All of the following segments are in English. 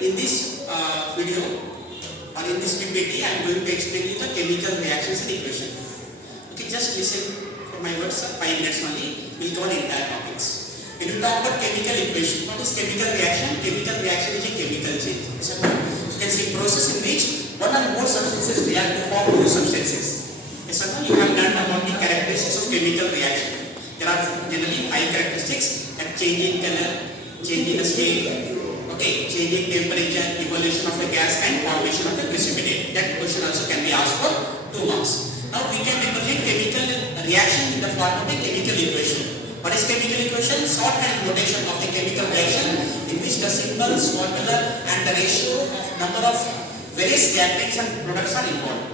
in this video or in this PPT, I am going to explain you the chemical reactions and equation. Okay, just listen for my words, 5 minutes only. We will cover entire topics. When you talk about chemical equation, what is chemical reaction? Chemical reaction is a chemical change. So you can see process in which one or more substances react to form new substances. Yes or no? You have learned about the characteristics of chemical reaction. There are generally 5 characteristics: that change in color, change in the state, okay, change in temperature, evolution of the gas, and formation of the precipitate. That question also can be asked for 2 marks. Now we can represent chemical reaction in the form of a chemical equation. What is chemical equation? Shorthand notation of the chemical reaction in which the symbols, formula, and the ratio of number of various reactants and products are involved.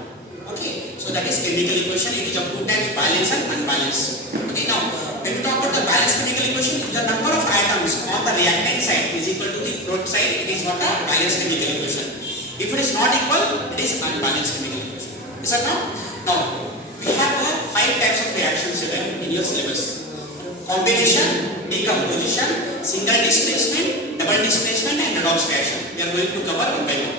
Okay, so that is chemical equation. It is of 2 types: balanced and unbalanced. Okay, now when we talk about the balanced chemical equation, the number of atoms on the reactant side is equal to the product side. It is what a balanced chemical equation. If it is not equal, it is unbalanced chemical equation. Is that now? Now we have 5 types of reactions in your syllabus: combination, decomposition, single displacement, double displacement, and redox reaction. We are going to cover one by one.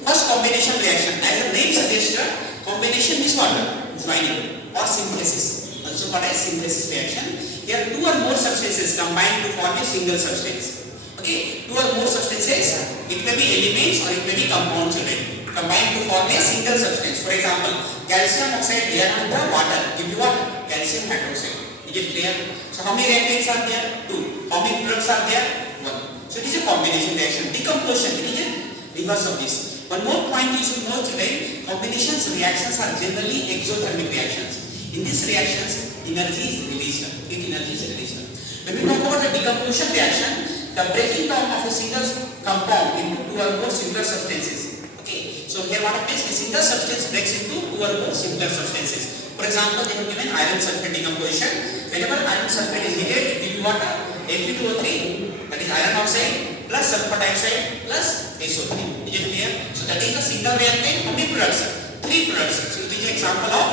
First, combination reaction. As the name suggests, combination is what? Joining or synthesis. Also called as synthesis reaction. Here 2 or more substances combine to form a single substance. Okay, 2 or more substances, it may be elements or it may be compounds already, combine to form a single substance. For example, calcium oxide react with the water, give you what? Calcium hydroxide. Is it clear? So how many reactants are there? 2. How many products are there? 1. So it is a combination reaction. Decomposition, it is a reverse of this. One more point you should know today: combinations reactions are generally exothermic reactions. In these reactions, energy is released. Heat energy is released. When we talk about the decomposition reaction, the breaking down of a single compound into 2 or more similar substances. Okay, so here what happens? A single substance breaks into 2 or more similar substances. For example, they have given iron sulfate decomposition. Whenever iron sulfate is heated, it will be what? Fe2O3, that is iron oxide, plus sulfur dioxide plus SO3. Is it clear? So that is the single reactant. How many products? 3 products. So this is an example of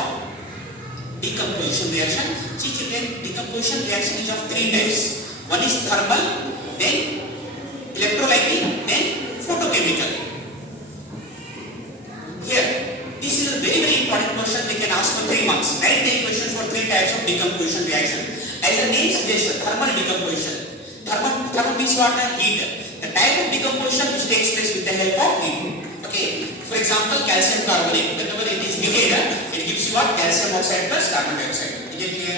decomposition reaction. See children, decomposition reaction is of 3 types. One is thermal, then electrolytic, then photochemical. Here, this is a very important question. They can ask for 3 marks. Write the equation for 3 types of decomposition reaction. As the name suggests, thermal decomposition. Thermal means what? Heat. The type of decomposition which takes place with the help of heat. Okay. For example, calcium carbonate. Whenever it is heated, it gives you what? Calcium oxide plus carbon dioxide. Is it clear?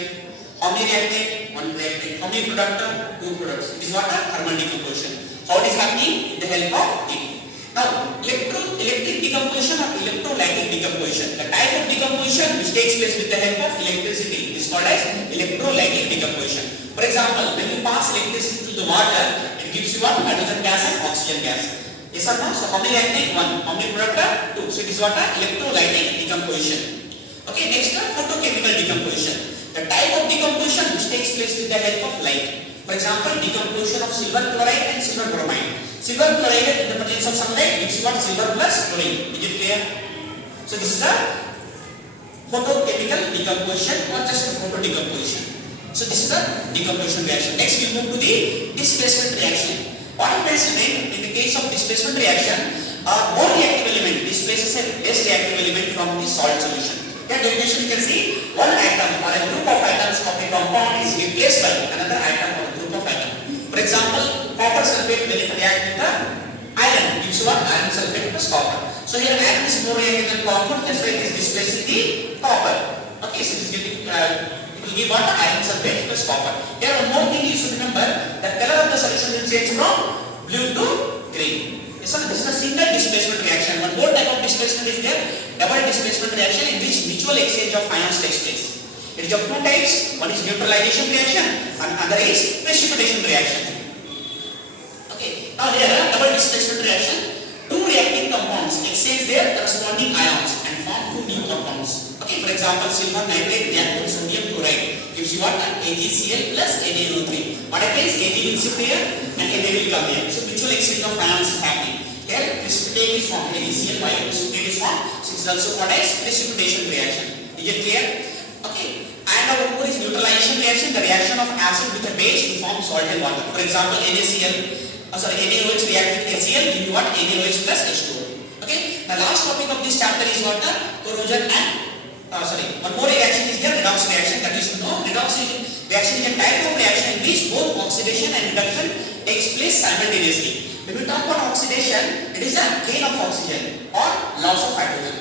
How many reactant? 1 reactant. How many product? 2 products. It is what? Thermal decomposition. How it is happening? With the help of heat. Now, electric decomposition or electrolytic decomposition. The type of decomposition which takes place with the help of electricity is called as electrolytic decomposition. For example, when you pass electricity to the water, it gives you what? Hydrogen gas and oxygen gas. Yes or no? So how many reactant? 1. How many product? 2. So it is what? Electrolytic decomposition. Okay, next photochemical decomposition. The type of decomposition which takes place with the help of light. For example, decomposition of silver chloride and silver bromide. Silver chloride in the presence of sunlight gives you what? Silver plus chlorine. Is it clear? So this is the photochemical decomposition or just photo decomposition. So this is the decomposition reaction. Next we move to the displacement reaction. What happens then in the case of displacement reaction? More reactive element displaces a less reactive element from the salt solution. Here definition you can see: one atom or a group of atoms of a compound is replaced by another atom or a group of atoms. For example, copper sulfate when it reacts with the iron gives you what? Iron sulfate plus copper. So here iron is more reactive than copper, that's why it is displacing the copper. Okay, so it is getting it will give what? Iron sulfate plus copper. Here one more thing you should remember: the color of the solution will change from blue to green. So this is a single displacement reaction. One more type of displacement is there: double displacement reaction, in which mutual exchange of ions takes place. It is of 2 types. One is neutralization reaction and other is precipitation reaction. Okay. Now here double displacement reaction. 2 reacting compounds exchange their corresponding ions and form 2 new compounds. Okay. For example, silver nitrate react with sodium chloride gives you what? AgCl plus NaNO3. What happens? Ag will shift here and Na will come here. So mutual exchange of ions is happening. Here precipitate is formed. AgCl by precipitate is formed. So it is also called as precipitation reaction. Is it clear? Okay. And our more is neutralization reaction. The reaction of acid with a base to form salt and water. For example, NaCl NaOH react with HCl, give you what? NaOH plus H2O. Okay. The last topic of this chapter is what? The corrosion and one more reaction is the redox reaction. That is redox reaction is a type of reaction in which both oxidation and reduction takes place simultaneously. When we talk about oxidation, it is a gain of oxygen or loss of hydrogen.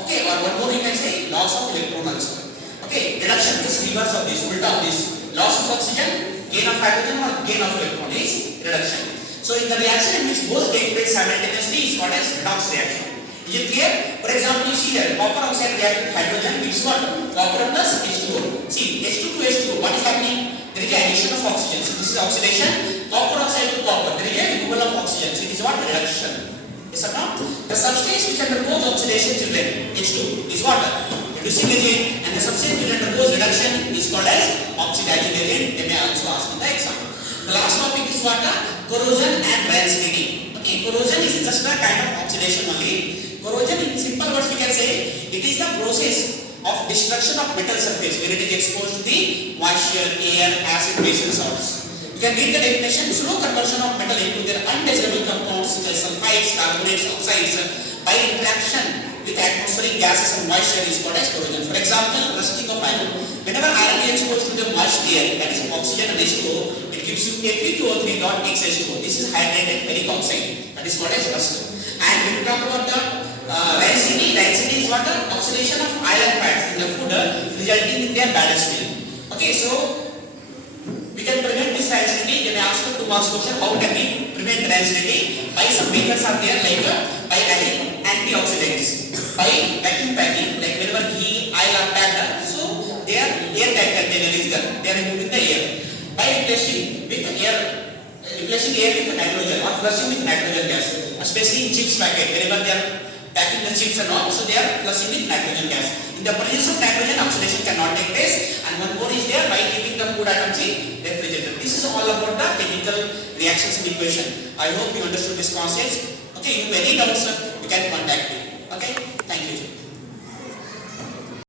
Okay, or one more you can say loss of electron also. Okay, reduction is reverse of this, ulta of this. Loss of oxygen, gain of hydrogen or gain of electron is reduction. So in the reaction in which both take place simultaneously is called as redox reaction. Is it clear? For example, you see here copper oxide react with hydrogen gives what? Copper plus H2O. See, H2 to H2O, what is happening? There is an addition of oxygen. So this is oxidation. Copper oxide to copper, there is a removal of oxygen. So it is what? Reduction. Yes or no? The substance which undergoes oxidation children, H2, is water, reducing agent, and the substance which undergoes reduction is called as oxidizing agent. They may also ask in the exam. The last topic is what? Corrosion and rancidity. Okay, corrosion is just a kind of oxidation only. Corrosion, in simple words we can say, it is the process of destruction of metal surface where it is exposed to the moisture, air, acid, base and salts. You can read the definition: slow conversion of metal into their undesirable compounds such as sulfides, carbonates, oxides by interaction with atmospheric gases and moisture is called as corrosion. For example, rusting of iron. Whenever iron is exposed to the moist air, that is oxygen and H2O, it gives you Fe2O3 dot X H2O. This is hydrated ferric oxide. That is called as rust. And when we talk about the rancidity is what? The oxidation of iron fats in the food resulting in their bad smell. Okay, so we can prevent this rancidity. They may ask you 2 marks question: how can we prevent rancidity? By some methods are there, like by adding antioxidants, by vacuum packing, like whenever ghee, oil are packed, so they are airtight container is there. They are removing the air. By replacing air with nitrogen or flushing with nitrogen gas, especially in chips packet, whenever they are packing the chips and all, so they are flushing with nitrogen gas. In the presence of nitrogen, oxidation cannot take place, and one more is there by keeping the food items in refrigerator. This is all about the chemical reactions in equation. I hope you understood this concept. Okay, if you have any doubts, you can contact me. Okay.